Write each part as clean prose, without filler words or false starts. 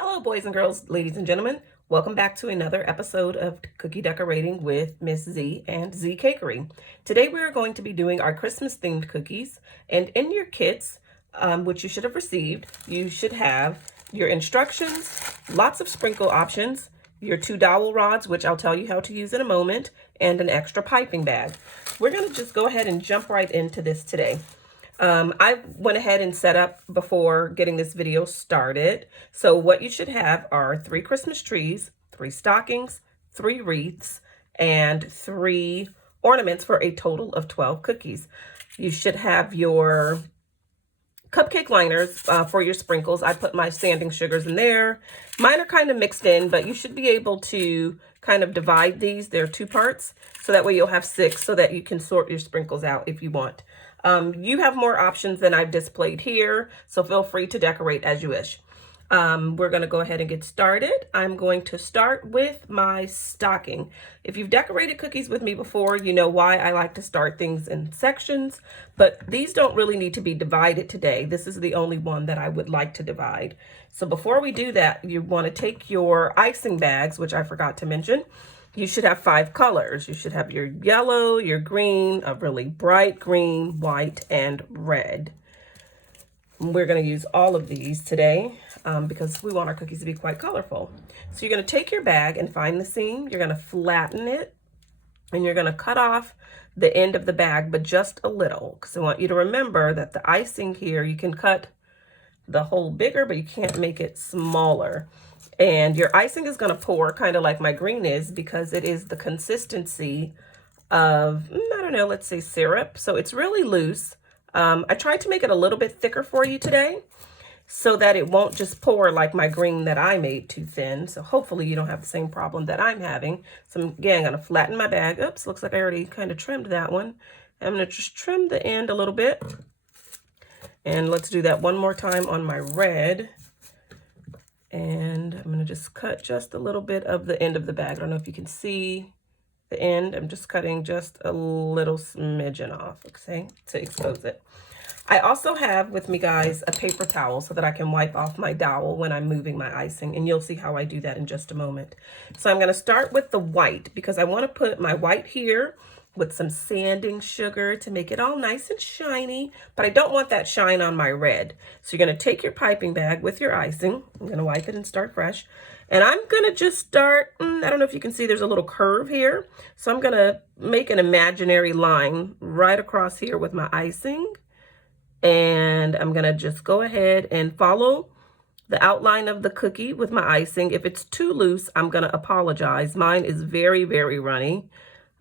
Hello, boys and girls, ladies and gentlemen. Welcome back to another episode of Cookie Decorating with Miss Z and Z Cakery. Today we are going to be doing our Christmas themed cookies, and in your kits, which you should have received, you should have your instructions, lots of sprinkle options, your 2 dowel rods, which I'll tell you how to use in a moment, and an extra piping bag. We're going to just go ahead and jump right into this today. I went ahead and set up before getting this video started. So what you should have are 3 Christmas trees, 3 stockings, 3 wreaths, and 3 ornaments for a total of 12 cookies. You should have your cupcake liners for your sprinkles. I put my sanding sugars in there. Mine are kind of mixed in, but you should be able to kind of divide these. They're 2 parts, so that way you'll have 6 so that you can sort your sprinkles out if you want. You have more options than I've displayed here, so feel free to decorate as you wish. We're going to go ahead and get started. I'm going to start with my stocking. If you've decorated cookies with me before, you know why I like to start things in sections, but these don't really need to be divided today. This is the only one that I would like to divide. So before we do that, you want to take your icing bags, which I forgot to mention. You should have 5 colors. You should have your yellow, your green, a really bright green, white, and red. We're going to use all of these today because we want our cookies to be quite colorful. So you're going to take your bag and find the seam. You're going to flatten it, and you're going to cut off the end of the bag, but just a little, because I want you to remember that the icing here, you can cut the hole bigger, but you can't make it smaller. And your icing is going to pour kind of like my green is, because it is the consistency of, I don't know, let's say syrup. So it's really loose. I tried to make it a little bit thicker for you today so that it won't just pour like my green that I made too thin. So hopefully you don't have the same problem that I'm having. So again, I'm going to flatten my bag. Oops, looks like I already kind of trimmed that one. I'm going to just trim the end a little bit. And let's do that one more time on my red. And I'm going to just cut just a little bit of the end of the bag. I don't know if you can see the end. I'm just cutting just a little smidgen off, okay, to expose it. I also have with me, guys, a paper towel so that I can wipe off my dowel when I'm moving my icing, and you'll see how I do that in just a moment. So I'm going to start with the white because I want to put my white here with some sanding sugar to make it all nice and shiny, but I don't want that shine on my red. So you're going to take your piping bag with your icing. I'm going to wipe it and start fresh. And I'm going to just start, I don't know if you can see, there's a little curve here. So I'm going to make an imaginary line right across here with my icing. And I'm going to just go ahead and follow the outline of the cookie with my icing. If it's too loose, I'm going to apologize. Mine is very, very runny.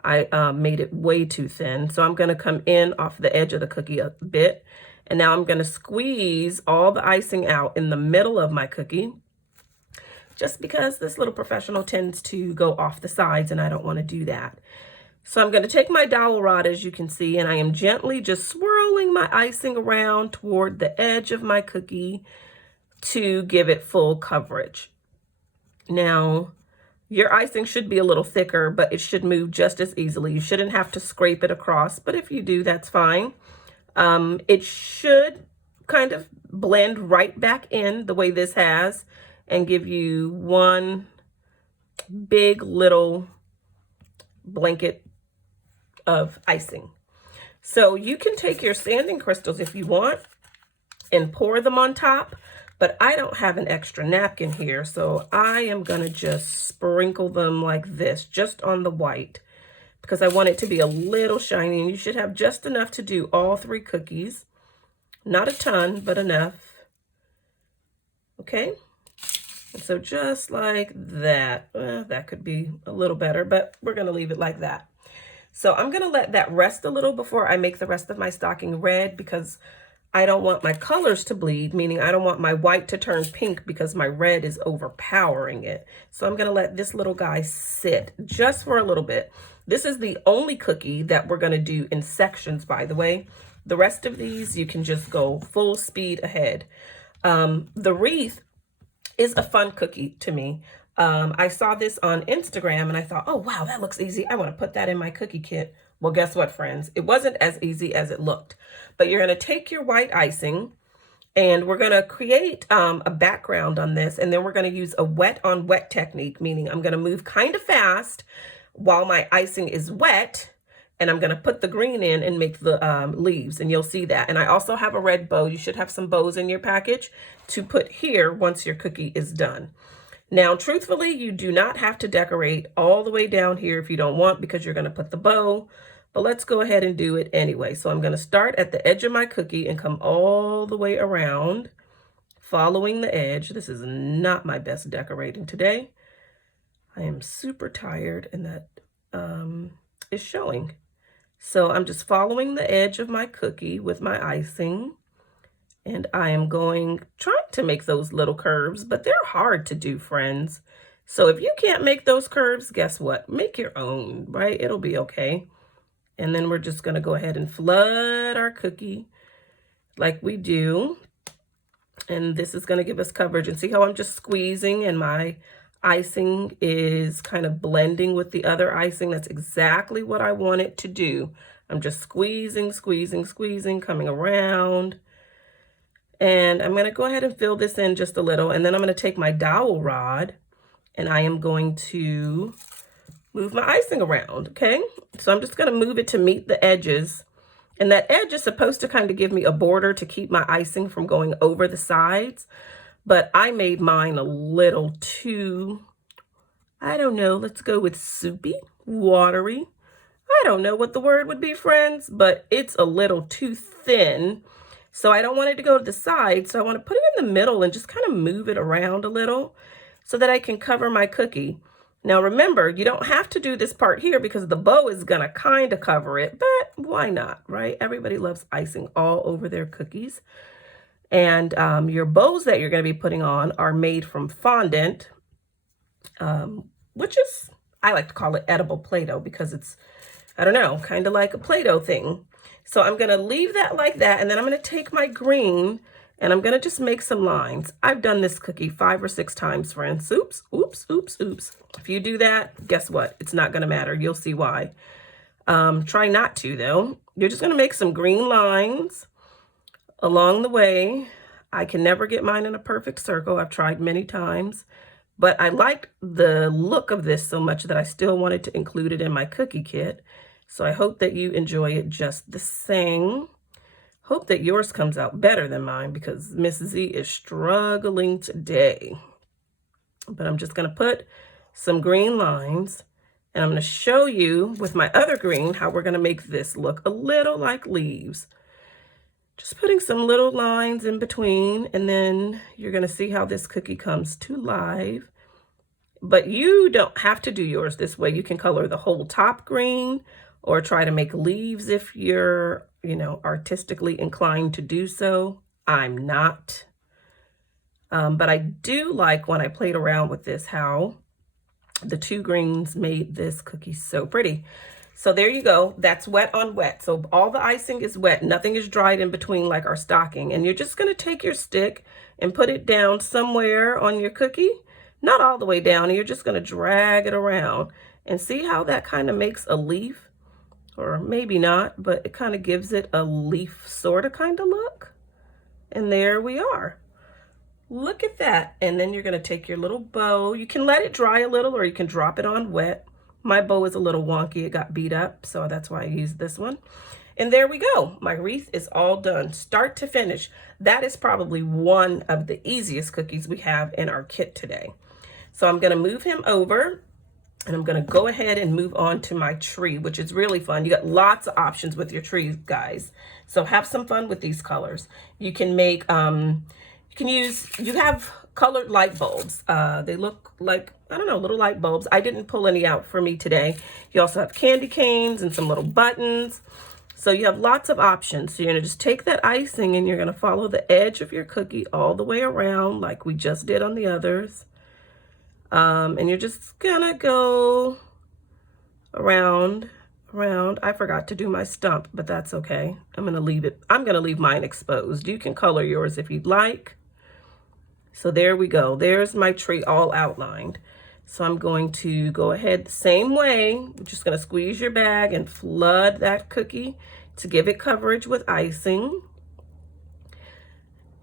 I made it way too thin. So I'm going to come in off the edge of the cookie a bit. And now I'm going to squeeze all the icing out in the middle of my cookie, just because this little professional tends to go off the sides and I don't want to do that. So I'm going to take my dowel rod, as you can see, and I am gently just swirling my icing around toward the edge of my cookie to give it full coverage. Now, your icing should be a little thicker, but it should move just as easily. You shouldn't have to scrape it across, but if you do, that's fine. It should kind of blend right back in the way this has and give you one big little blanket of icing. So you can take your sanding crystals if you want and pour them on top, but I don't have an extra napkin here, so I am going to just sprinkle them like this, just on the white, because I want it to be a little shiny, and you should have just enough to do all 3 cookies. Not a ton, but enough. Okay? And so just like that. That could be a little better, but we're going to leave it like that. So I'm going to let that rest a little before I make the rest of my stocking red, because I don't want my colors to bleed, meaning I don't want my white to turn pink because my red is overpowering it. So I'm going to let this little guy sit just for a little bit. This is the only cookie that we're going to do in sections, by the way. The rest of these, you can just go full speed ahead. The wreath is a fun cookie to me. I saw this on Instagram and I thought, oh, wow, that looks easy. I want to put that in my cookie kit. Well, guess what, friends? It wasn't as easy as it looked. But you're going to take your white icing And we're gonna create a background on this, and then we're gonna use a wet on wet technique, meaning I'm gonna move kind of fast while my icing is wet, and I'm gonna put the green in and make the leaves, and you'll see that. And I also have a red bow. You should have some bows in your package to put here once your cookie is done. Now, truthfully, you do not have to decorate all the way down here if you don't want, because you're gonna put the bow, but let's go ahead and do it anyway. So I'm gonna start at the edge of my cookie and come all the way around, following the edge. This is not my best decorating today. I am super tired, and that is showing. So I'm just following the edge of my cookie with my icing, and I am trying to make those little curves, but they're hard to do, friends. So if you can't make those curves, guess what? Make your own, right? It'll be okay. And then we're just gonna go ahead and flood our cookie like we do. And this is gonna give us coverage. And see how I'm just squeezing and my icing is kind of blending with the other icing? That's exactly what I want it to do. I'm just squeezing, squeezing, squeezing, coming around. And I'm gonna go ahead and fill this in just a little. And then I'm gonna take my dowel rod and I am going to move my icing around, okay? So I'm just gonna move it to meet the edges. And that edge is supposed to kind of give me a border to keep my icing from going over the sides. But I made mine a little too, I don't know, let's go with soupy, watery. I don't know what the word would be, friends, but it's a little too thin. So I don't want it to go to the side. So I want to put it in the middle and just kind of move it around a little so that I can cover my cookie. Now remember, you don't have to do this part here because the bow is gonna kind of cover it, but why not, right? Everybody loves icing all over their cookies. And your bows that you're gonna be putting on are made from fondant, which is, I like to call it edible Play-Doh because it's, I don't know, kind of like a Play-Doh thing. So I'm gonna leave that like that, and then I'm gonna take my green and I'm gonna just make some lines. I've done this cookie 5 or 6 times, friends. Oops, oops, oops, oops. If you do that, guess what? It's not gonna matter. You'll see why. Try not to though. You're just gonna make some green lines along the way. I can never get mine in a perfect circle. I've tried many times, but I liked the look of this so much that I still wanted to include it in my cookie kit. So I hope that you enjoy it just the same. Hope that yours comes out better than mine because Miss Z is struggling today. But I'm just gonna put some green lines and I'm gonna show you with my other green how we're gonna make this look a little like leaves. Just putting some little lines in between, and then you're gonna see how this cookie comes to life. But you don't have to do yours this way. You can color the whole top green or try to make leaves if you're, artistically inclined to do so. I'm not. But I do like when I played around with this, how the 2 greens made this cookie so pretty. So there you go. That's wet on wet. So all the icing is wet. Nothing is dried in between like our stocking. And you're just going to take your stick and put it down somewhere on your cookie. Not all the way down. You're just going to drag it around and see how that kind of makes a leaf. Or maybe not, but it kind of gives it a leaf sort of kind of look. And there we are. Look at that. And then you're going to take your little bow. You can let it dry a little or you can drop it on wet. My bow is a little wonky. It got beat up, so that's why I used this one. And there we go. My wreath is all done, start to finish. That is probably one of the easiest cookies we have in our kit today. So I'm going to move him over. And I'm going to go ahead and move on to my tree, which is really fun. You got lots of options with your tree, guys. So have some fun with these colors. You can make, you have colored light bulbs. They look like, I don't know, little light bulbs. I didn't pull any out for me today. You also have candy canes and some little buttons. So you have lots of options. So you're going to just take that icing and you're going to follow the edge of your cookie all the way around like we just did on the others. And you're just gonna go around. I forgot to do my stump, but that's okay. I'm gonna leave mine exposed. You can color yours if you'd like. So there we go. There's my tree all outlined. So I'm going to go ahead the same way. You're just gonna squeeze your bag and flood that cookie to give it coverage with icing.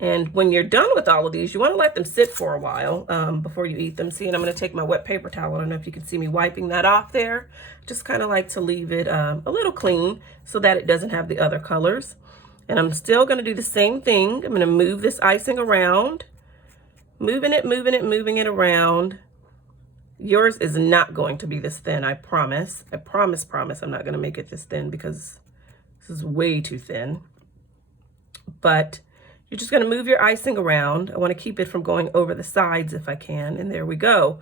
And when you're done with all of these, you want to let them sit for a while before you eat them. See, and I'm going to take my wet paper towel. I don't know if you can see me wiping that off there. Just kind of like to leave it a little clean so that it doesn't have the other colors. And I'm still going to do the same thing. I'm going to move this icing around, moving it around. Yours is not going to be this thin, I promise. I promise I'm not going to make it this thin because this is way too thin. But you're just going to move your icing around. I want to keep it from going over the sides if I can. And there we go.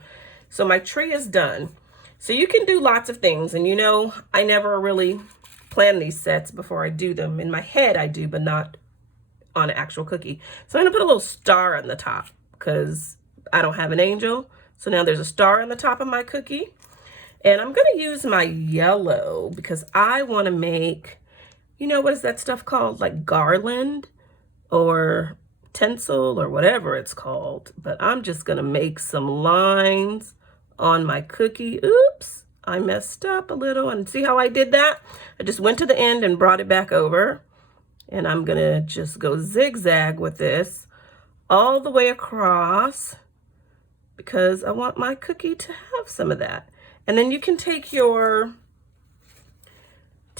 So my tree is done. So you can do lots of things. And you know, I never really plan these sets before I do them. In my head I do, but not on an actual cookie. So I'm going to put a little star on the top because I don't have an angel. So now there's a star on the top of my cookie. And I'm going to use my yellow because I want to make, you know, what is that stuff called? Like garland or tinsel or whatever it's called. But I'm just going to make some lines on my cookie. Oops, I messed up a little. And see how I did that? I just went to the end and brought it back over. And I'm going to just go zigzag with this all the way across because I want my cookie to have some of that. And then you can take your,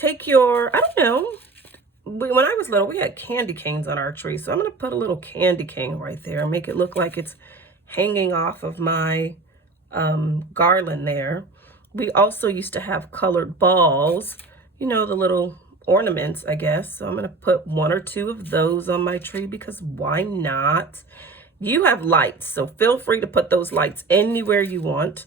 I don't know, when I was little, we had candy canes on our tree. So I'm going to put a little candy cane right there and make it look like it's hanging off of my garland there. We also used to have colored balls, you know, the little ornaments, I guess. So I'm going to put 1 or 2 of those on my tree because why not? You have lights, so feel free to put those lights anywhere you want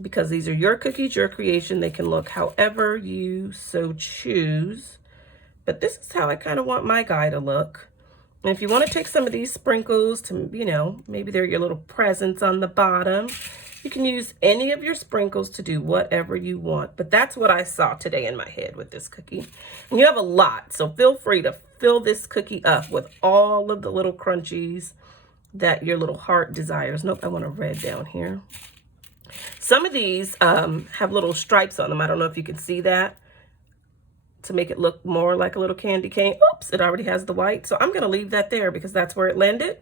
because these are your cookies, your creation. They can look however you so choose. But this is how I kind of want my guy to look. And if you want to take some of these sprinkles to, you know, maybe they're your little presents on the bottom. You can use any of your sprinkles to do whatever you want. But that's what I saw today in my head with this cookie. And you have a lot, so feel free to fill this cookie up with all of the little crunchies that your little heart desires. Nope, I want a red down here. Some of these have little stripes on them. I don't know if you can see that, to make it look more like a little candy cane. Oops, it already has the white. So I'm going to leave that there because that's where it landed.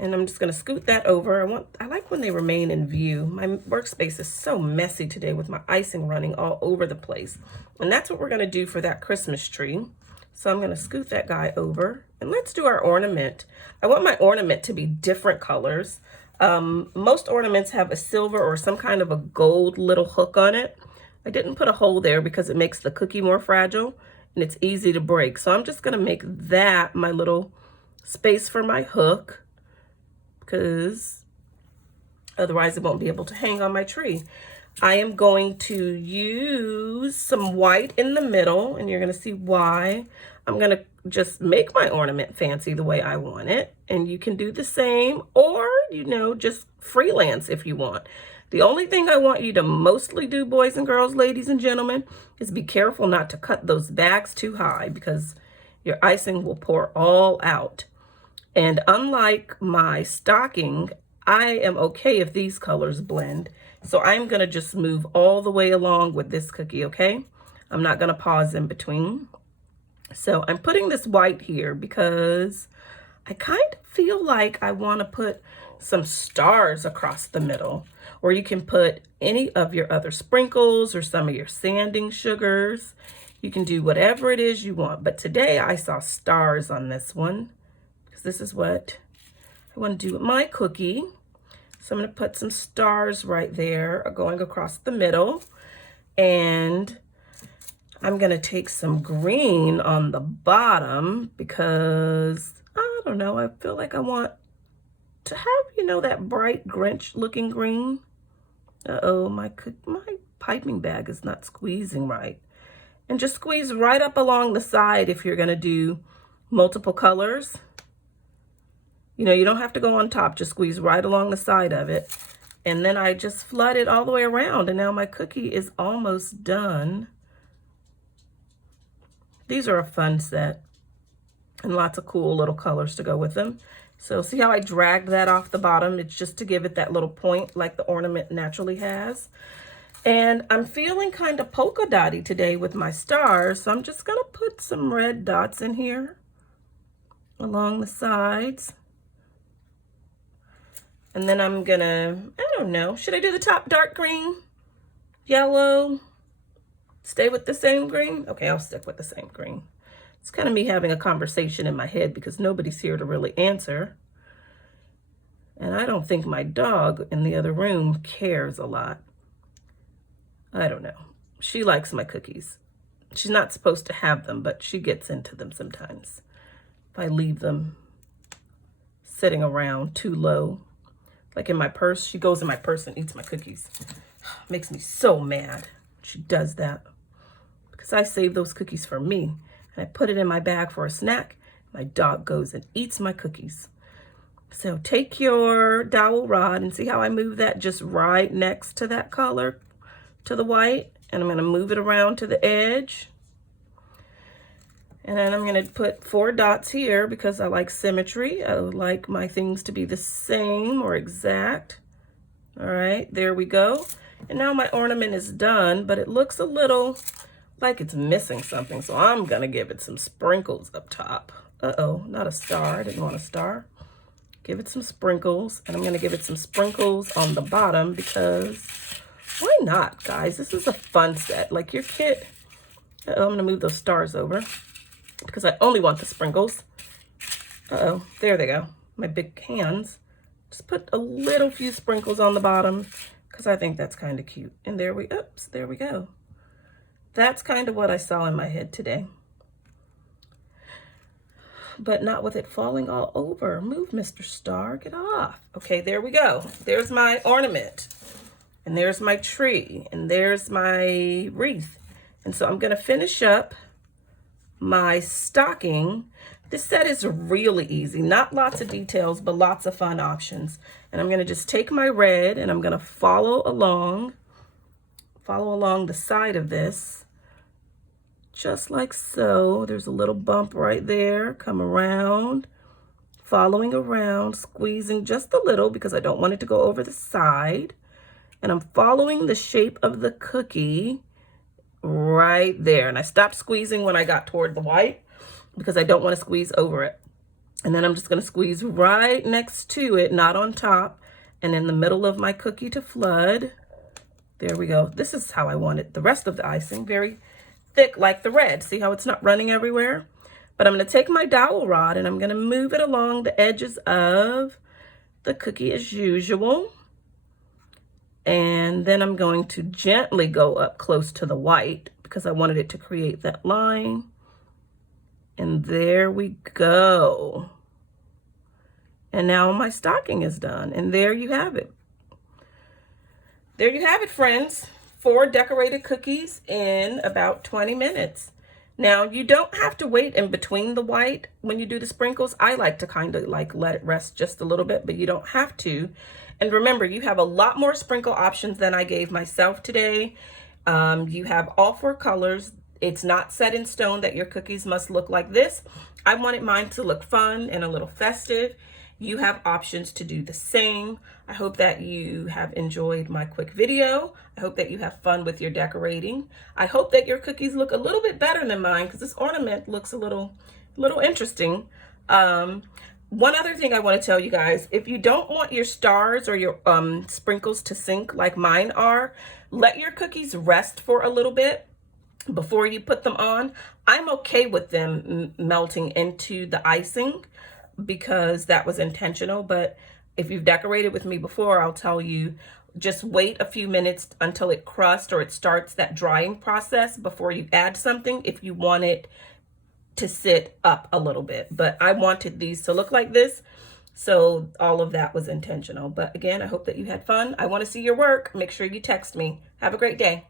And I'm just going to scoot that over. I like when they remain in view. My workspace is so messy today with my icing running all over the place. And that's what we're going to do for that Christmas tree. So I'm going to scoot that guy over. And let's do our ornament. I want my ornament to be different colors. Most ornaments have a silver or some kind of a gold little hook on it. I didn't put a hole there because it makes the cookie more fragile and it's easy to break. So I'm just going to make that my little space for my hook because otherwise it won't be able to hang on my tree. I am going to use some white in the middle and you're going to see why. I'm going to just make my ornament fancy the way I want it. And you can do the same or, you know, just freelance if you want. The only thing I want you to mostly do, boys and girls, ladies and gentlemen, is be careful not to cut those bags too high because your icing will pour all out. And unlike my stocking, I am okay if these colors blend. So I'm going to just move all the way along with this cookie, okay? I'm not going to pause in between. So I'm putting this white here because I kind of feel like I want to put some stars across the middle. Or you can put any of your other sprinkles or some of your sanding sugars. You can do whatever it is you want. But today I saw stars on this one because this is what I want to do with my cookie. So I'm going to put some stars right there going across the middle. And I'm going to take some green on the bottom because, I don't know, I feel like I want to have, you know, that bright Grinch looking green. Uh-oh, my piping bag is not squeezing right. And just squeeze right up along the side if you're going to do multiple colors. You know, you don't have to go on top, just squeeze right along the side of it. And then I just flood it all the way around. And now my cookie is almost done. These are a fun set and lots of cool little colors to go with them. So see how I dragged that off the bottom? It's just to give it that little point like the ornament naturally has. And I'm feeling kind of polka dotty today with my stars. So I'm just going to put some red dots in here. along the sides. And then I'm gonna, I don't know, should I do the top dark green, yellow, stay with the same green? Okay, I'll stick with the same green. It's kind of me having a conversation in my head because nobody's here to really answer. And I don't think my dog in the other room cares a lot. I don't know. She likes my cookies. She's not supposed to have them, but she gets into them sometimes. If I leave them sitting around too low, like in my purse, she goes in my purse and eats my cookies. Makes me so mad. She does that because I save those cookies for me and I put it in my bag for a snack. My dog goes and eats my cookies. So take your dowel rod and see how I move that just right next to that color, to the white. And I'm going to move it around to the edge. And then I'm going to put 4 dots here because I like symmetry. I like my things to be the same or exact. All right, there we go. And now my ornament is done, but it looks a little like it's missing something. So I'm going to give it some sprinkles up top. Uh-oh, not a star. I didn't want a star. Give it some sprinkles, and I'm going to give it some sprinkles on the bottom because why not, guys? This is a fun set. Like your kit. I'm going to move those stars over because I only want the sprinkles. Uh-oh, there they go. My big hands. Just put a little few sprinkles on the bottom because I think that's kind of cute. And there we go. That's kind of what I saw in my head today. But not with it falling all over. Move, Mr. Star, get off. Okay, there we go. There's my ornament. And there's my tree. And there's my wreath. And so I'm going to finish up my stocking. This set is really easy. Not lots of details, but lots of fun options. And I'm going to just take my red and I'm going to follow along the side of this. Just like so. There's a little bump right there. Come around, following around, squeezing just a little because I don't want it to go over the side. And I'm following the shape of the cookie right there. And I stopped squeezing when I got toward the white because I don't want to squeeze over it. And then I'm just going to squeeze right next to it, not on top, and in the middle of my cookie to flood. There we go. This is how I want it. The rest of the icing, very thick like the red. See how it's not running everywhere? But I'm going to take my dowel rod and I'm going to move it along the edges of the cookie as usual. And then I'm going to gently go up close to the white because I wanted it to create that line. And there we go. And now my stocking is done. And there you have it. There you have it, friends. 4 decorated cookies in about 20 minutes. Now, you don't have to wait in between the white when you do the sprinkles. I like to kind of like let it rest just a little bit, but you don't have to. And remember, you have a lot more sprinkle options than I gave myself today. You have all 4 colors. It's not set in stone that your cookies must look like this. I wanted mine to look fun and a little festive. You have options to do the same. I hope that you have enjoyed my quick video. I hope that you have fun with your decorating. I hope that your cookies look a little bit better than mine because this ornament looks a little interesting. One other thing I want to tell you guys, if you don't want your stars or your sprinkles to sink like mine are, let your cookies rest for a little bit before you put them on. I'm okay with them melting into the icing because that was intentional. But if you've decorated with me before, I'll tell you, just wait a few minutes until it crusts or it starts that drying process before you add something if you want it to sit up a little bit. But I wanted these to look like this, so all of that was intentional. But again, I hope that you had fun. I want to see your work. Make sure you text me. Have a great day.